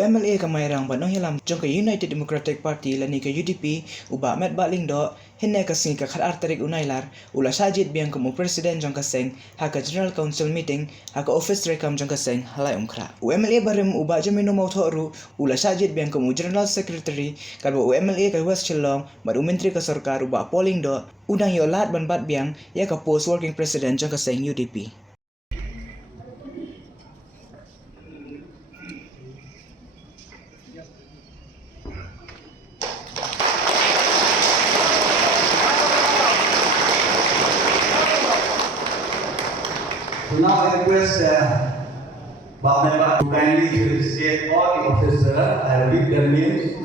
UMLA kamairang banong hilam jong ka United Democratic Party lani ka UDP uba Metbah Lyngdoh hinne ka sing ka kharar tarik unailar ula Shah Jied Biang kamu president jong ka seng haka General Council meeting haka office rekam jong ka seng halai umkra UMLA barim uba jamino mau thoru ula Shah Jied Biang kamu General Secretary kalbo UMLA ka West Chillong madu menteri ka sarkar uba Lyngdoh udang yo lat ban bat Biang ya ka post working president jong ka seng UDP. So now I request Metbah to kindly state all the officers. I read their names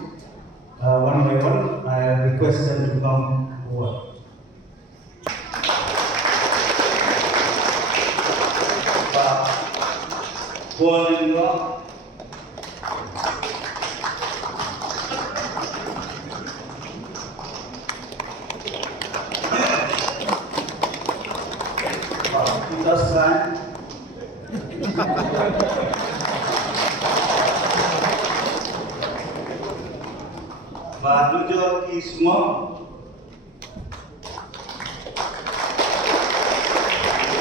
one by one. I request them to come forward. Lyngdoh. That's fine. Jujur ki semua.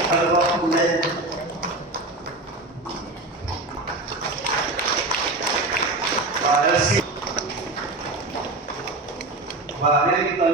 Kalau boleh. Pak, ini kita